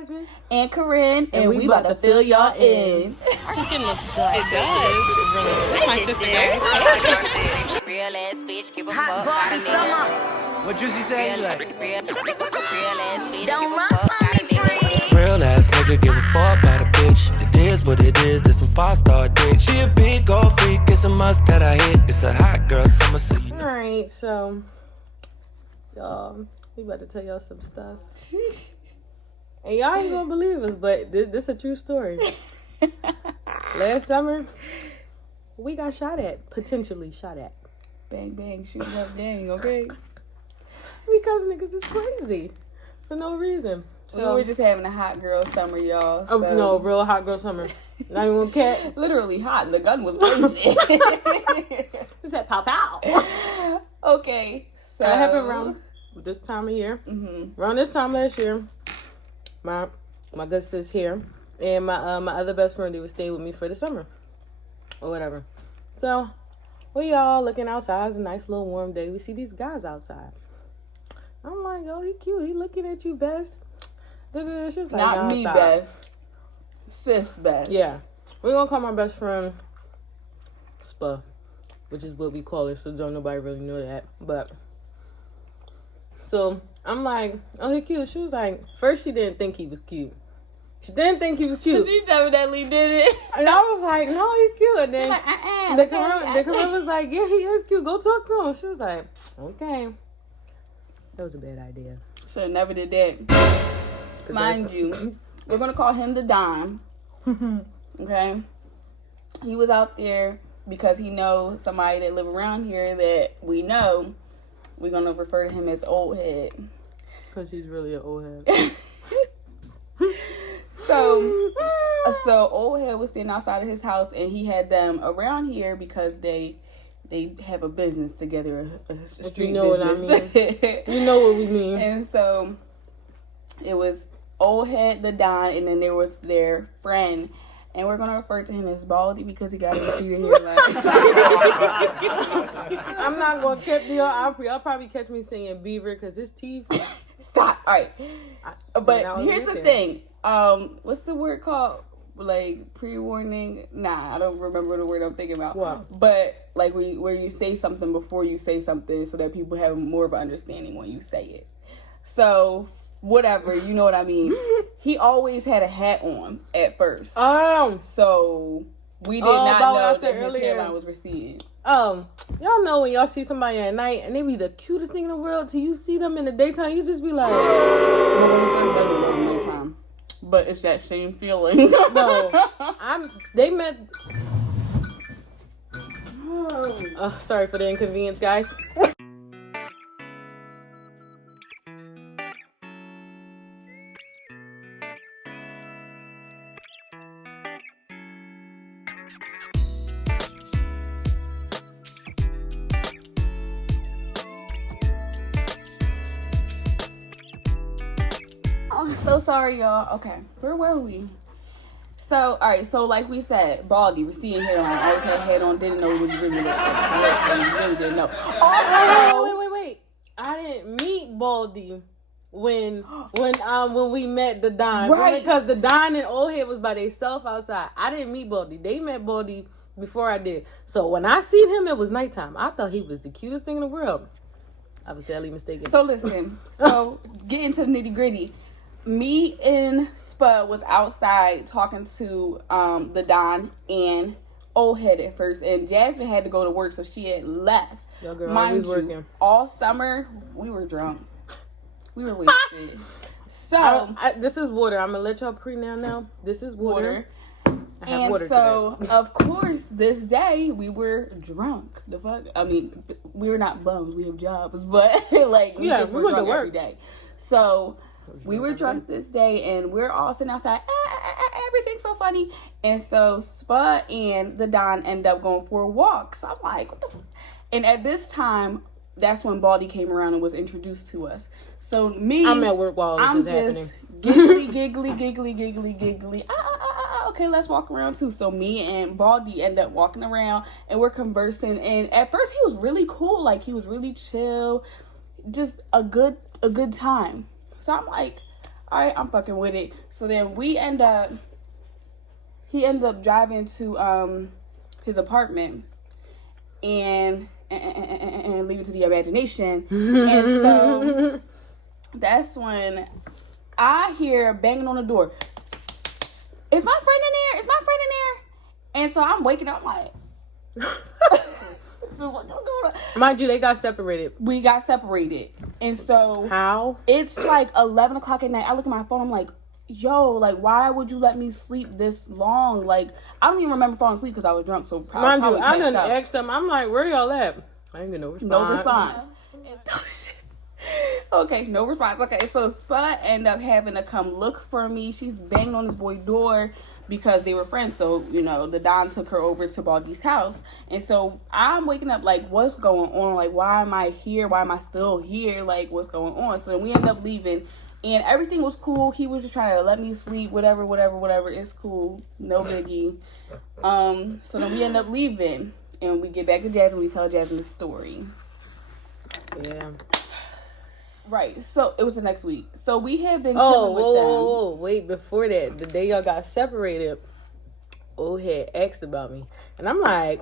Jasmine. And Corinne. And we about to fill y'all in. Our skin looks good. It does. It really does. That's my sister, guys. Real ass bitch, give a fuck about a nigga. What Juicy say? Real ass bitch, Don't give a run fuck from about a me, nigga. free. Real ass nigga, give a fuck about a bitch. It is what it is, this some 5-star dick. She a big old freak, it's a must that I hit. It's a hot girl summer, so you know. Alright, so y'all, we about to tell y'all some stuff. And y'all ain't gonna believe us, but this a true story. Last summer, we got potentially shot at. Bang, bang, shoot up, dang, okay? Because niggas is crazy. For no reason. We were just having a hot girl summer, y'all. So. No, real hot girl summer. Not even cat. Literally hot, and the gun was blazing. It said pow pow. Okay, so. That happened around this time of year. Mm-hmm. Around this time last year, my good sis here and my other best friend, they would stay with me for the summer or whatever. So we all looking outside. It's a nice little warm day. We see these guys outside. I'm like, oh, he cute. He looking at you, Bess. She's like, not me, stop. Bess. Sis, Bess. Yeah, we're gonna call my best friend Spa, which is what we call her. So don't nobody really know that, but. So I'm like, oh, he cute. She was like, first she didn't think he was cute. She didn't think he was cute. She definitely did it. And I was like, no, he's cute. And then like, the Corinne was like, yeah, he is cute. Go talk to him. She was like, okay. That was a bad idea. Should have never did that. Mind you, we're going to call him the Don. Okay? He was out there because he knows somebody that live around here that we know. We're going to refer to him as Old Head. Because he's really an old head. So Old Head was sitting outside of his house, and he had them around here because they have a business together, a street you know business. What I mean. You know what we mean. And so it was Old Head, the Don, and then there was their friend. And we're going to refer to him as Baldy because he got a receding hairline. I'm not going to catch y'all. Y'all probably catch me saying beaver because his teeth. Stop. All right. But here's the thing. What's the word called? Like pre-warning? Nah, I don't remember the word I'm thinking about. What? But like where you say something before you say something so that people have more of an understanding when you say it. So whatever, you know what I mean. He always had a hat on at first. So we did not know that his hairline was receding. Y'all know when y'all see somebody at night and they be the cutest thing in the world till you see them in the daytime, you just be like, but it's that same feeling. No, they met. Sorry for the inconvenience, guys. I'm so sorry, y'all. Okay, where were we? So, all right. So, like we said, Baldy, receding hairline, always had a head on, didn't know what he really looked like. Really didn't know. Wait. I didn't meet Baldy when we met the Don. Right. Because the Don and Old Head was by themselves outside. I didn't meet Baldy. They met Baldy before I did. So when I seen him, it was nighttime. I thought he was the cutest thing in the world. I was sadly mistaken. So listen. So get into the nitty gritty. Me and Spud was outside talking to the Don and Old Head at first, and Jasmine had to go to work, so she had left. Your girl Mind you, working. all summer we were drunk. We were wasted. So this is water. I'm gonna let y'all pre-now. Now this is water. I have and water so today. of course this day we were drunk. The fuck? I mean, we were not bums. We have jobs, but like we just were drunk every day. So we were drunk this day, and we're all sitting outside. Everything's so funny. And so Spud and the Don end up going for a walk. So I'm like, what the fuck? And at this time, that's when Baldy came around and was introduced to us. So I'm at work while this is happening. Giggly. Okay, let's walk around too. So me and Baldy end up walking around, and we're conversing. And at first, he was really cool. Like, he was really chill. Just a good time. So I'm like, all right, I'm fucking with it. So then he ended up driving to his apartment and leave it to the imagination. And so that's when I hear banging on the door. Is my friend in there? Is my friend in there? And so I'm waking up, I'm like, mind you, they got separated. We got separated. And so how? It's like 11 o'clock at night. I look at my phone, I'm like, yo, like, why would you let me sleep this long? Like, I don't even remember falling asleep because I was drunk. So mind you, I done asked them. I'm like, where y'all at? I ain't get no response. No response. Oh, shit. Okay, no response. Okay, so Spud ended up having to come look for me. She's banging on this boy's door because they were friends. So, you know, the Don took her over to Baldy's house. And so I'm waking up like, what's going on? Like, why am I here? Why am I still here? Like, what's going on? So we ended up leaving. And everything was cool. He was just trying to let me sleep. Whatever. It's cool. No biggie. So then we end up leaving. And we get back to Jasmine. We tell Jasmine the story. Yeah. Right, so it was the next week. So we had been chilling with them. Oh, wait, before that, the day y'all got separated, had asked about me. And I'm like,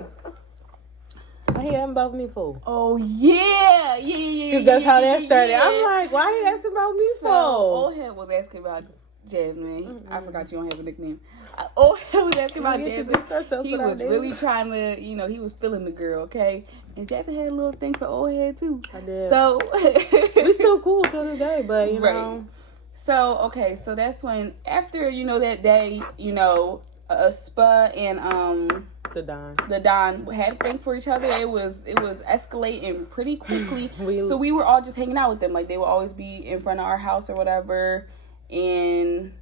why he asking about me for? Oh, yeah. Because that's how that started. Yeah. I'm like, why he asking about me for? Old head was asking about Jasmine. Mm-hmm. I forgot you don't have a nickname. Old head was asking about Jasmine. He was really trying to, you know, he was feeling the girl, okay? And Jackson had a little thing for old head too. I did. So we still cool till today, but you know. Right. So okay, so that's when after, you know, that day, you know, Spud and the Don had a thing for each other. It was escalating pretty quickly. So we were all just hanging out with them. Like, they would always be in front of our house or whatever, and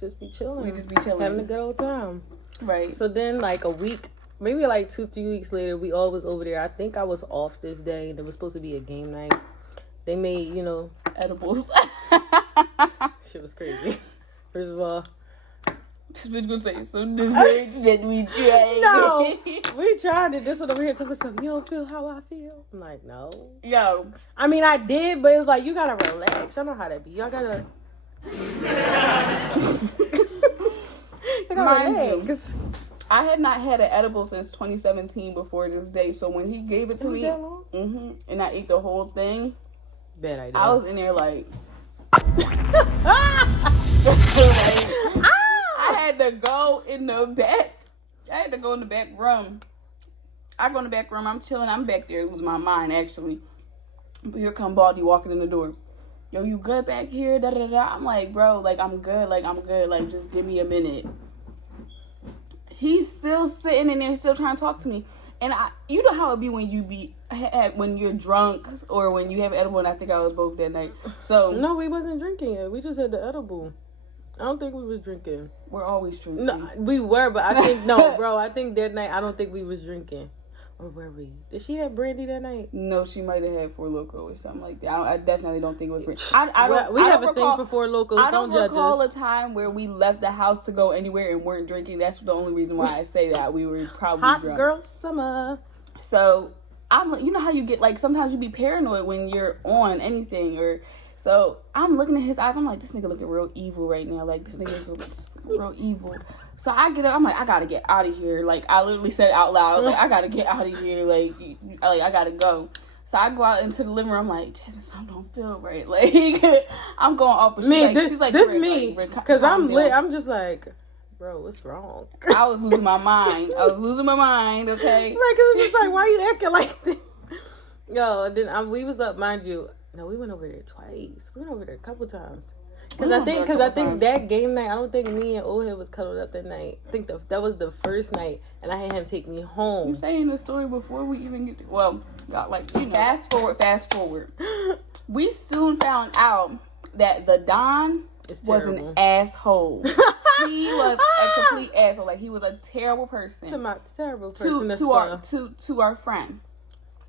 just be chilling. Having a good old time. Right. So then, like a week, maybe like 2-3 weeks later, we all was over there. I think I was off this day. There was supposed to be a game night. They made, you know, edibles. Shit was crazy. First of all, I was gonna say some desserts that we tried. No, we tried it. This one over here took us some. You don't feel how I feel? I'm like, no. Yo. I mean, I did, but it's like, you gotta relax. Y'all know how that be. Y'all gotta. Mind you, I had not had an edible since 2017 before this day. So when he gave it to me, and I ate the whole thing, bad idea. I was in there like, I had to go in the back. I had to go in the back room. I go in the back room. I'm chilling. I'm back there. It was my mind, actually. But here come Baldy walking in the door. Yo, you good back here? Da da da. I'm like, bro, like, I'm good. Like, just give me a minute. He's still sitting in there, still trying to talk to me. And you know how it be when when you're drunk or when you have edible. And I think I was both that night. So no, we wasn't drinking it. We just had the edible. I don't think we was drinking. We're always drinking. No, we were, but I think bro. I think that night I don't think we was drinking. Or were we? Did she have brandy that night? No, she might have had Four Loko or something like that. I definitely don't think it was brandy. We have a thing for Four Lokos. I don't recall judge us. a time where we left the house to go anywhere and weren't drinking. That's the only reason why I say that. We were probably hot drunk. girl summer. So you know how you get, like, sometimes you be paranoid when you're on anything, or so I'm looking at his eyes. I'm like, this nigga looking real evil right now. Like, this nigga is looking real evil. So I get up. I'm like, I gotta get out of here. Like, I literally said it out loud. I was like, I gotta get out of here. Like, I gotta go. So I go out into the living room. I'm like, Jasmine, something don't feel right. Like, I'm going off. But she's like, this me. Because I'm lit. I'm just like, bro, what's wrong? I was losing my mind. Okay. Like, it was just like, why you acting like this? Yo, and then we was up, mind you. No, we went over there twice. We went over there a couple times. Because I think that game night, I don't think me and Old Head was cuddled up that night. I think that was the first night, and I had him take me home. You saying the story before we even get to, well, got, like, you know. Fast forward. We soon found out that the Don was an asshole. He was a complete asshole. Like, he was a terrible person. Terrible person. To our friend.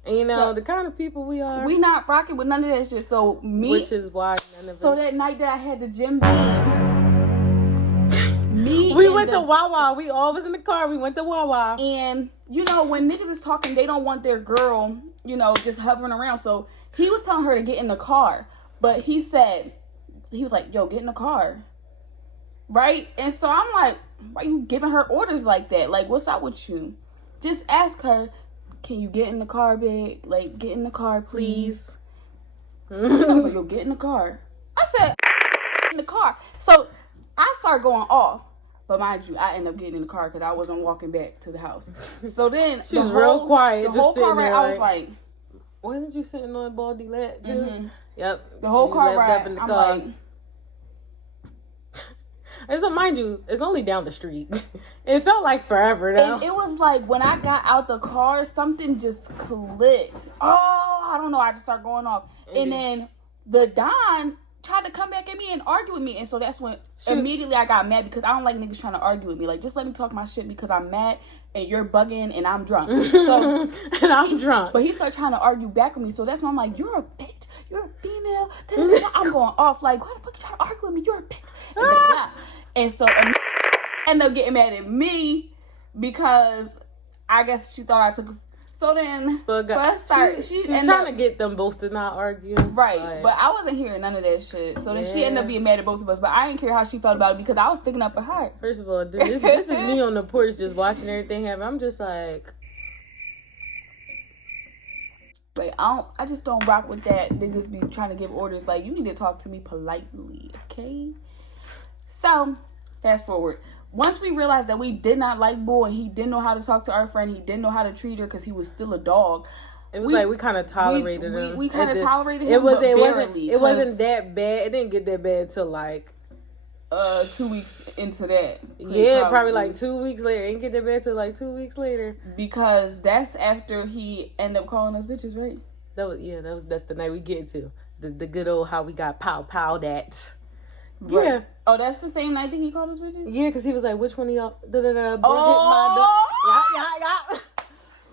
And you know, the kind of people we are. We not rocking with none of that shit. So which is why none of us. So that night that I had the gym we went to Wawa. We all was in the car. We went to Wawa. And, you know, when niggas is talking, they don't want their girl, you know, just hovering around. So he was telling her to get in the car. But he said, he was like, yo, get in the car. Right? And so I'm like, why you giving her orders like that? Like, what's up with you? Just ask her, can you get in the car, babe? Like, get in the car, please. So I was like, yo, get in the car. I said, in the car. So I started going off. But mind you, I ended up getting in the car because I wasn't walking back to the house. So then she was real quiet. The whole car ride, I was like, wasn't you sitting on Baldy lap too? Mm-hmm. Yep. The whole car ride, I'm car. Like. And so, mind you, it's only down the street. It felt like forever, though. And it was like, when I got out the car, something just clicked. Oh, I don't know. I just started going off. And then the Don tried to come back at me and argue with me. And so that's when immediately I got mad because I don't like niggas trying to argue with me. Like, just let me talk my shit because I'm mad and you're bugging and I'm drunk. So and I'm drunk. But he started trying to argue back with me. So that's when I'm like, you're a bitch. You're a female. I'm going off like, why the fuck you trying to argue with me? You're a bitch. And so I ended up getting mad at me because I guess she thought I took. So then Spud started. She was trying to get them both to not argue. Right, but I wasn't hearing none of that shit. So then she ended up being mad at both of us. But I didn't care how she felt about it because I was sticking up for her. First of all, dude, this is me on the porch just watching everything happen. I'm just like. Like, I just don't rock with that. Niggas be trying to give orders. Like, you need to talk to me politely, okay? So, fast forward. Once we realized that we did not like Bull and he didn't know how to talk to our friend, he didn't know how to treat her because he was still a dog. It was like we kind of tolerated him. We kind of tolerated him, it wasn't that bad. It didn't get that bad till like 2 weeks into that. Yeah, probably like 2 weeks later. It didn't get that bad till like 2 weeks later. Because that's after he ended up calling us bitches, right? That's the night we get to. The good old how we got pow that. Right. Yeah. Oh, that's the same night that he called us bitches? Yeah, because he was like, which one of y'all hit my door? Yeah.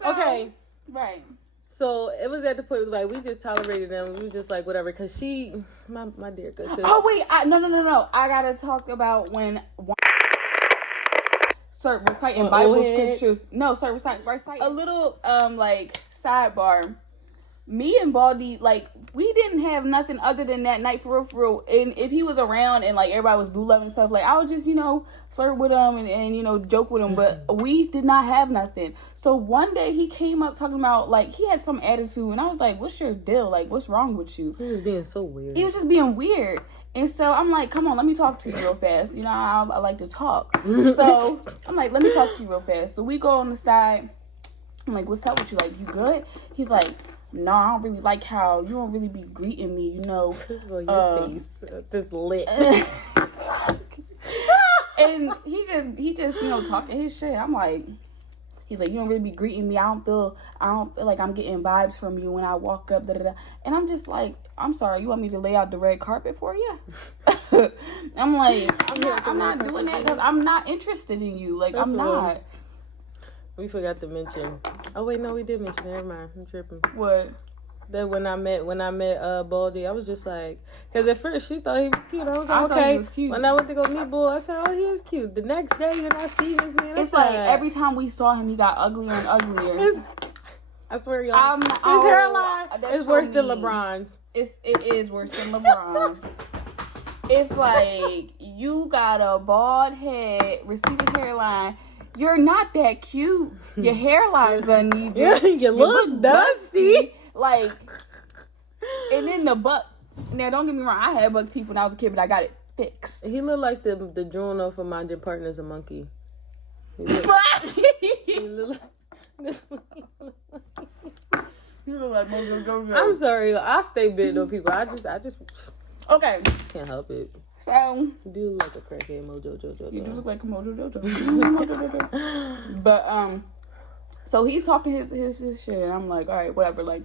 So, okay. Right. So, it was at the point, like, we just tolerated them. We was just like, whatever. Because my dear good sister. Oh, wait. No. I got to talk about when... Start reciting Bible scriptures. No, start reciting. A little, like, sidebar. Me and Baldy, like, we didn't have nothing other than that night for real. And if he was around and, like, everybody was boo loving and stuff, like, I would just, flirt with him and joke with him. But we did not have nothing. So one day he came up talking about, like, he had some attitude. And I was like, what's your deal? Like, what's wrong with you? He was being so weird. He was just being weird. And so I'm like, come on, let me talk to you real fast. I like to talk. So I'm like, let me talk to you real fast. So we go on the side. I'm like, what's up with you? Like, you good? He's like, no, I don't really like how you don't really be greeting me, First of all, your face this lit. And he just talking his shit. I'm like, he's like, you don't really be greeting me. I don't feel like I'm getting vibes from you when I walk up. Da, da, da. And I'm just like, I'm sorry, you want me to lay out the red carpet for you? I'm like, I'm not doing that because I'm not interested in you. Like, I'm not. We forgot to mention. Oh wait, no, we did mention it. Never mind. I'm tripping. What? That when I met Baldy, I was just like, because at first she thought he was cute. I was like, I okay. thought he was cute. When I went to go meet Bull, I said, oh, he is cute. The next day, when I see this man, it's like every time we saw him, he got uglier and uglier. I swear, y'all, his hairline is worse than LeBron's. It is worse than LeBron's. It's like you got a bald head, receding hairline. You're not that cute. Your hairline's uneven. you look dusty. Like, and then the buck. Now, don't get me wrong. I had buck teeth when I was a kid, but I got it fixed. He looked like the drone off of My Gym Partner's a Monkey. He look You look like Mojo Jojo. I'm sorry. I stay big though, people. I just okay. Can't help it. So you do look like a crackhead Mojo Jojo. You do look like a Mojo Jojo. But so he's talking his shit, and I'm like, all right, whatever. Like,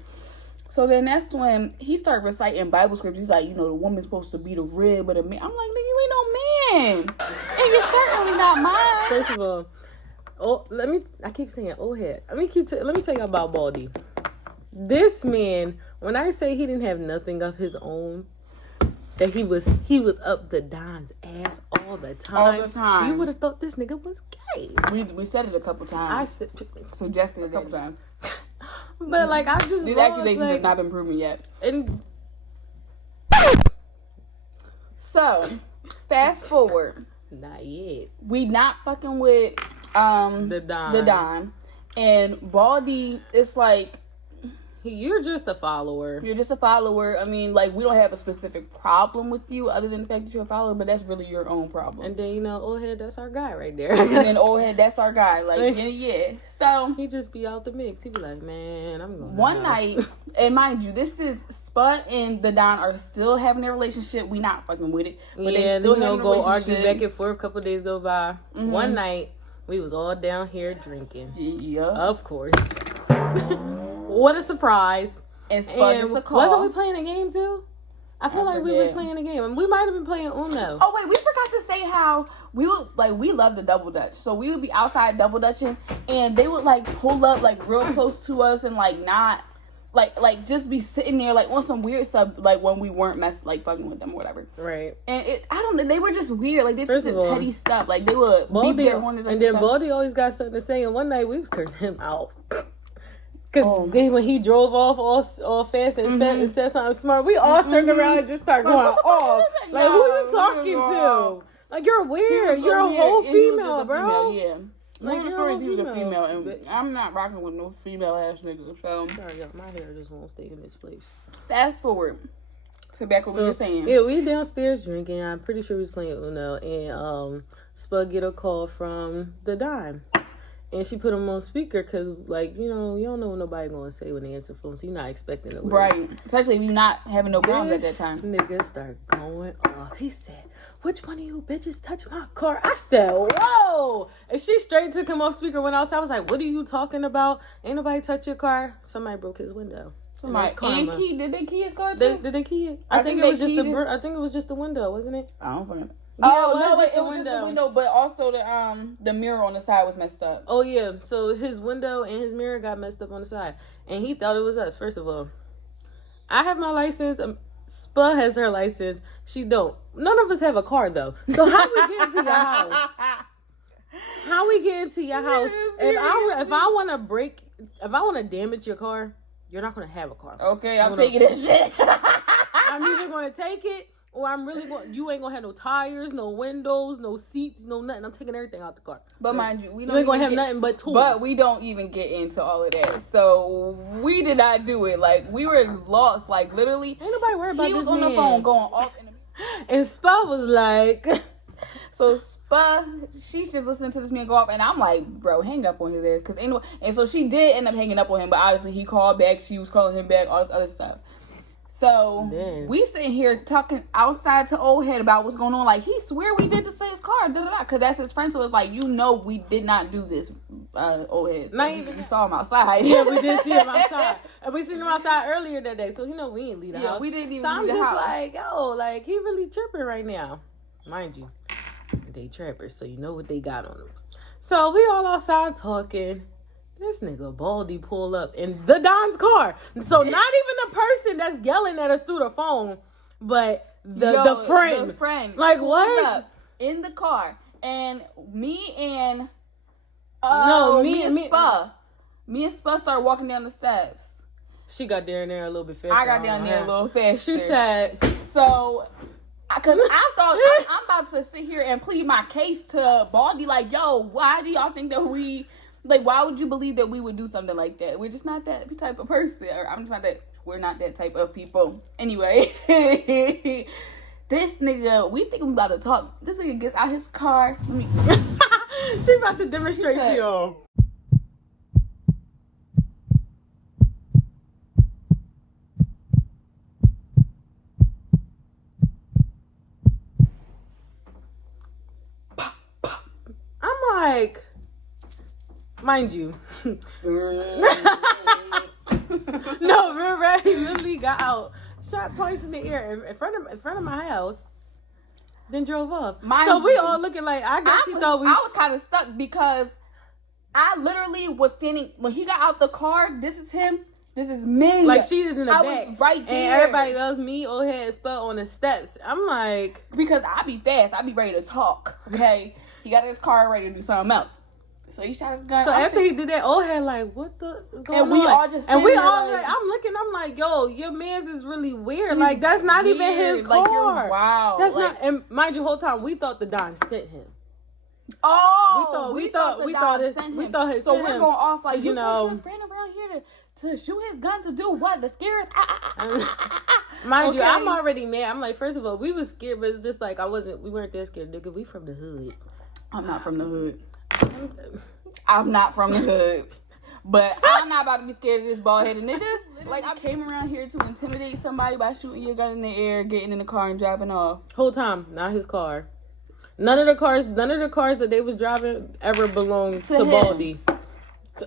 so then that's when he started reciting Bible scriptures. He's like, the woman's supposed to be the rib of the man. I'm like, nigga, you ain't no man, and you're certainly not mine. First of all, I keep saying old head. Let me tell you about Baldy. This man, when I say he didn't have nothing of his own, that he was up the Don's ass all the time. All the time. You would have thought this nigga was gay. We said it a couple times. Suggested it a couple times. But like I just these accusations have not been proven yet. And So, fast forward. Not yet. We not fucking with the Don. And Baldy, it's like, you're just a follower. You're just a follower. I mean, like, we don't have a specific problem with you other than the fact that you're a follower, but that's really your own problem. And then, old head, that's our guy right there. And then old head, that's our guy. Like, yeah. So he just be out the mix. He be like, man, I'm going one night, and mind you, this is Spud and the Don are still having their relationship. We not fucking with it. But yeah, they still go argue back and forth. A couple days go by. Mm-hmm. One night, we was all down here drinking. Yeah. Of course. What a surprise. And Spud gets a call. Wasn't we playing a game too? I feel like we was playing a game. And we might have been playing Uno. Oh, wait, we forgot to say how we love the double dutch. So we would be outside double dutching, and they would, like, pull up, like, real close to us and, like, not, like just be sitting there, like, on some weird stuff, like, when we weren't fucking with them or whatever. Right. And I don't know, they were just weird. Like, they just did petty stuff. Like, they would beep their horn at us. And then Baldy always got something to say, and one night we was cursing him out. Because when he drove off all fast and said something smart, we all turned around and just started going off. Like, who are you talking to? Like, you're weird. You're a whole female, bro. Yeah. Like, the story, he was a female, and I'm not rocking with no female ass nigga. So sorry, y'all, my hair just won't stay in this place. Fast forward to back what we were saying. Yeah, we downstairs drinking. I'm pretty sure we was playing Uno, and Spud get a call from the Dime. And she put him on speaker because, like, you don't know what nobody going to say when they answer the phone, so you're not expecting it. Right. Especially if you're not having no grounds at that time. Nigga start going off. He said, which one of you bitches touched my car? I said, whoa! And she straight took him off speaker, went outside. I was like, what are you talking about? Ain't nobody touch your car. Somebody broke his window. Somebody. And did they key his car too? Did they key it? I think it was just the window, wasn't it? I don't fucking know. Yeah, it was just the window, but also the mirror on the side was messed up. Oh yeah, so his window and his mirror got messed up on the side, and he thought it was us. First of all, I have my license. Spud has her license. She don't. None of us have a car though. So how we get into your house? How we get into your house? If I want to damage your car, you're not gonna have a car. Okay, I'm taking that shit. I'm either gonna take it. Or you ain't gonna have no tires, no windows, no seats, no nothing. I'm taking everything out the car. But mind you, we ain't gonna have nothing but tools. But we don't even get into all of that. So we did not do it. Like, we were lost. Like, literally. Ain't nobody worried about this. He was on the phone going off. And Spud was like. So Spud, she's just listening to this man go off. And I'm like, bro, hang up on his ass. Cause anyway, and so she did end up hanging up on him. But obviously he called back. She was calling him back. All this other stuff. So, we sitting here talking outside to old head about what's going on. Like, he swear we did this to his car, because that's his friend. So, it's like, we did not do this, old head. So not even. You saw him outside. Yeah, we did see him outside. And we seen him outside earlier that day. So, we ain't leave the house. We didn't even leave the house. So, I'm just like, yo, he really tripping right now. Mind you, they trappers, so you know what they got on them. So, we all outside talking. This nigga Baldy pull up in the Don's car. So not even the person that's yelling at us through the phone, but the friend. The friend. Like, what? Up in the car. And me and me and Spud started walking down the steps. She got down there a little bit faster. I got down there a little faster. She said, so, because I thought I'm about to sit here and plead my case to Baldy, like, yo, why do y'all think that why would you believe that we would do something like that? We're just not that type of person. We're not that type of people. Anyway, this nigga, we think we're about to talk. This nigga gets out his car. She about to demonstrate to y'all. I'm like, mind you. No, real red. He literally got out, shot twice in the air in front of my house, then drove off. We all looking like, I guess she thought we. I was kind of stuck because I literally was standing when he got out the car. This is him. This is me. Like, she is in the back. I was right there. And everybody else, me, old head, Spud on the steps. I'm like, because I be fast. I be ready to talk. Okay, he got his car ready to do something else. So he shot his gun. So after he did that, old head like, what the is going on? And we all just and we all like, I'm looking, I'm like, yo, your man's is really weird. Like that's not even his car. Like, wow. That's not. And mind you, whole time we thought the Don sent him. Oh, we thought his. So we're going off like you know. Sent your friend around here to shoot his gun to do what? To scare us? Mind you, I'm already mad. I'm like, first of all, we was scared, but it's just like we weren't that scared, nigga. We from the hood. I'm not from the hood. I'm not from the hood. But I'm not about to be scared of this bald-headed nigga. Like, I came around here to intimidate somebody by shooting your gun in the air, getting in the car, and driving off. Whole time, not his car. None of the cars that they was driving ever belonged to Baldy.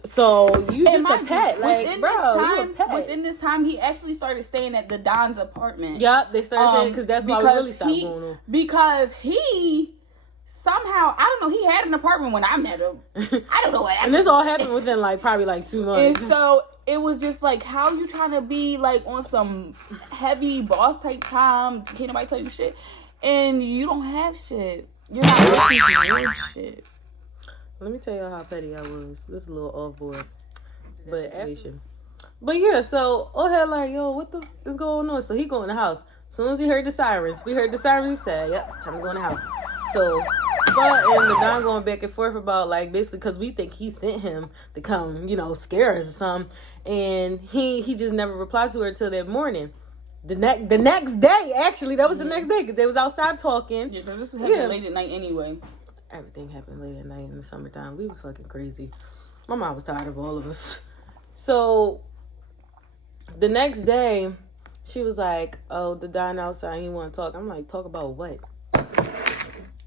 So you just a pet, like, bro, you a pet. Within this time, he actually started staying at the Don's apartment. Yup, they started staying because that's why we really stopped going on. Because he somehow, I don't know, he had an apartment when I met him. I don't know what happened. And this all happened within probably 2 months. And so it was just like, how you trying to be like on some heavy boss type time? Can't nobody tell you shit, and you don't have shit. You're not working towards shit. Let me tell you how petty I was. This is a little off board, but yeah. So old head like, yo, what the is going on? So he go in the house. As soon as he heard the sirens, he said, yep, time to go in the house. So Spud and the Don going back and forth about basically because we think he sent him to come, scare us or something, and he just never replied to her till that morning. The next day, actually, that was the next day because they was outside talking. Yeah, this was happening late at night anyway. Everything happened late at night in the summertime. We was fucking crazy. My mom was tired of all of us. So the next day, she was like, "Oh, the Don outside. He want to talk." I'm like, "Talk about what?"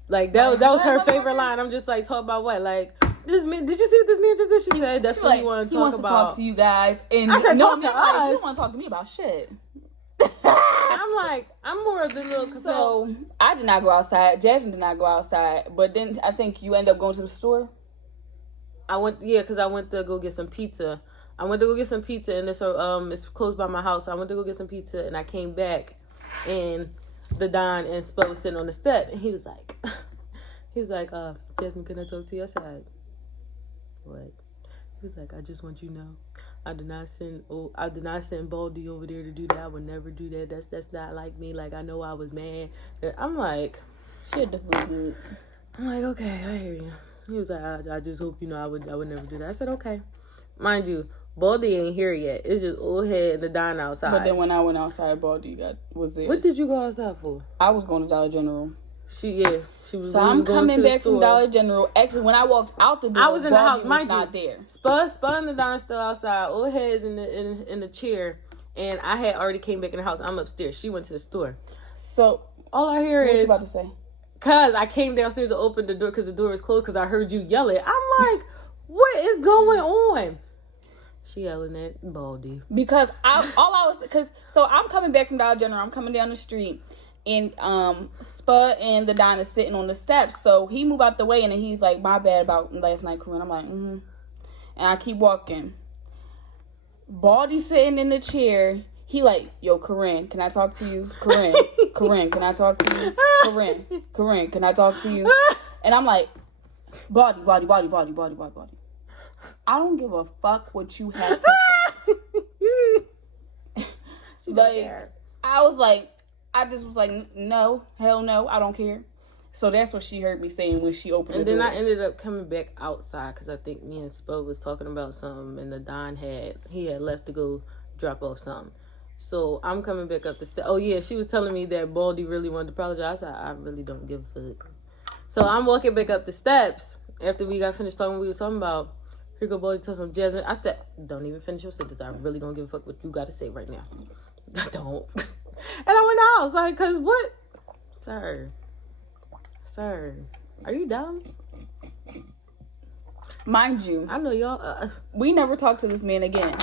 Like that was her favorite line. I'm just like, "Talk about what?" Like this man. Did you see what this man just did? She said, "That's what he want to talk about." He wants to talk to you guys. And I said, "Talk to us." You want to talk to me about shit? I'm like, I'm more of the little. So I did not go outside. Jasmine did not go outside. But then I think you end up going to the store. I went, because I went to go get some pizza. And it's close by my house. So I went to go get some pizza, and I came back, and the Don and Spud was sitting on the step, and he was like, Jasmine, can I talk to you? I said, what? He was like, I just want you to know, I did not send Baldy over there to do that. I would never do that. That's not like me. Like, I know I was mad. I'm like, shit the fuck. I'm like, okay, I hear you. He was like, I just hope you know I would never do that. I said, okay. Mind you, Baldy ain't here yet. It's just old head and the Don outside. But then when I went outside, Baldy was there. What did you go outside for? I was going to Dollar General. She was. So I'm coming back from Dollar General. Actually, when I walked out the door, I was in the house. Mind you, not there. Spud and the Don still outside. Old head's in the chair, and I had already came back in the house. I'm upstairs. She went to the store. So all I hear what is you about to say? Cause I came downstairs to open the door because the door was closed. Cause I heard you yelling. I'm like, what is going on? She yelling at Baldy. Because so I'm coming back from Dollar General. I'm coming down the street. And Spud and the Don is sitting on the steps. So he moved out the way and then he's like, my bad about last night, Corinne. I'm like, And I keep walking. Baldy sitting in the chair. He like, yo, Corinne, can I talk to you? Corinne, can I talk to you? Corinne, can I talk to you? And I'm like, Baldy. I don't give a fuck what you have to say. I just was like, no, hell no, I don't care. So that's what she heard me saying when she opened the door. And then I ended up coming back outside because I think me and Spud was talking about something, and the Don had left to go drop off something. So I'm coming back up the steps. Oh yeah, she was telling me that Baldy really wanted to apologize. I really don't give a fuck. So I'm walking back up the steps after we got finished talking. We were talking about, here go Baldy, tell some Jasmine. I said, don't even finish your sentence. I really don't give a fuck what you got to say right now. I don't. And I went out. I was like, cause what? Sir, are you dumb? Mind you, I know y'all. We never talked to this man again.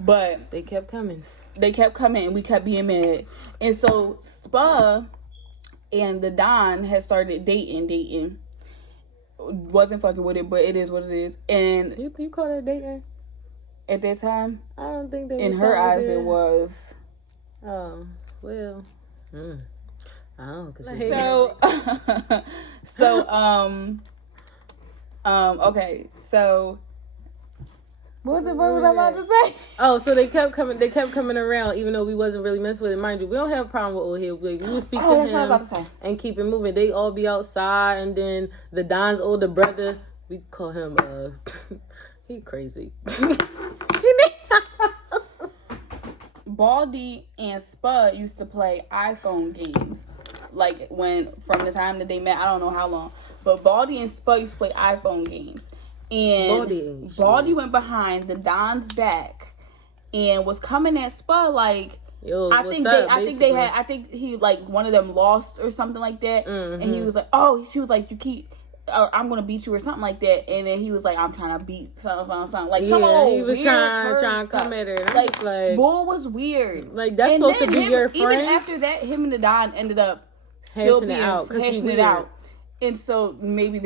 But they kept coming. And we kept being mad. And so Spa and the Don had started dating. Wasn't fucking with it, but it is what it is. And you call that dating? At that time, I don't think that. In her eyes, it was. Oh well. So Okay, so what was I about to say? Oh, so they kept coming around, even though we wasn't really messing with it. Mind you, we don't have a problem with old head. We would speak to him and keep it moving. They all be outside, and then the Don's older brother, we call him he crazy. Baldy and Spud used to play iPhone games, like from the time that they met. I don't know how long, but Baldy and Spud used to play iPhone games. And Baldy went behind the Don's back and was coming at Spud like, yo, I think he like one of them lost or something like that. Mm-hmm. And he was like, she was like, I'm gonna beat you or something like that. And then he was like, I'm trying to beat something. Like, he was trying to come at her. Like, bull was weird. Like, that's supposed to be your friend. Even after that, him and the Don ended up still hashing it out. And so maybe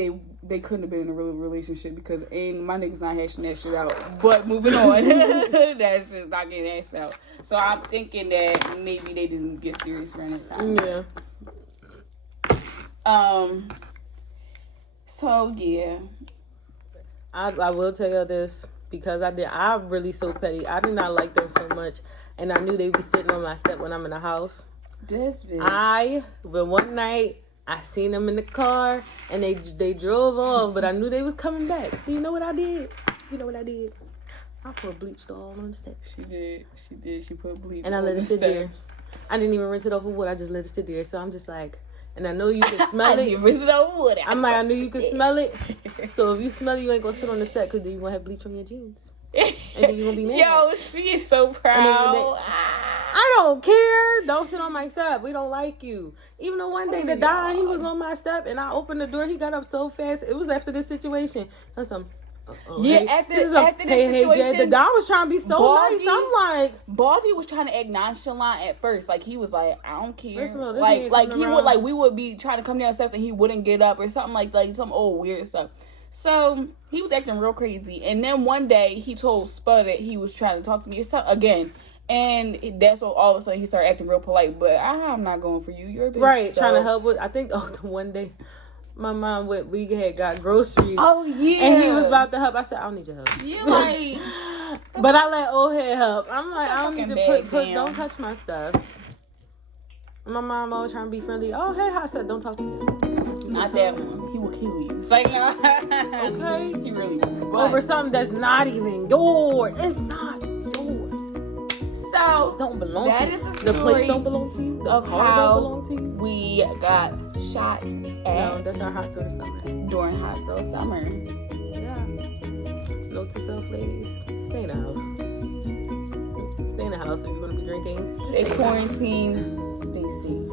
they couldn't have been in a real relationship because my niggas not hashing that shit out. But moving on, that shit's not getting hashed out. So I'm thinking that maybe they didn't get serious around that time. Yeah. So yeah, I will tell you this because I'm really so petty. I did not like them so much, and I knew they'd be sitting on my step when I'm in the house. This bitch. But one night I seen them in the car and they drove off, but I knew they was coming back. So you know what I did? I put bleach all on the steps. She did. She put bleach. And I let it sit there. I didn't even rinse it off with wood. I just let it sit there. So I'm just like. And I know you can smell it. I'm like, I knew you could smell it. So if you smell it, you ain't gonna sit on the step because then you gonna have bleach on your jeans. And then you gonna be mad. Yo, she is so proud. I don't care. Don't sit on my step. We don't like you. Even though one day the Don, he was on my step and I opened the door. He got up so fast. It was after this situation. That's after this situation, the Don was trying to be so nice. I'm like, Baldy was trying to act nonchalant at first. Like he was like, I don't care. First of all, we would be trying to come down steps and he wouldn't get up or something like some old weird stuff. So he was acting real crazy. And then one day he told Spud that he was trying to talk to me or something again. And that's what all of a sudden he started acting real polite. But I'm not going for you. You're a bitch. Right, so. Trying to help with. I think the one day. My mom we had got groceries. Oh yeah. And he was about to help. I said, I don't need your help. You like but I let old head help. I'm like, I don't need to don't touch my stuff. My mom always trying to be friendly. Oh hey, I said don't talk to me. Not that one. He will kill you. It's like okay. He really will. Over something that's not even yours. It's not yours. So don't belong to you. That is a story. The place don't belong to you. The car don't belong to you. We got shot at. No, that's our hot girl summer. During hot girl summer. Yeah. Note to self, ladies. Stay in the house. Stay in the house if you're going to be drinking. Stay quarantined. Stay safe.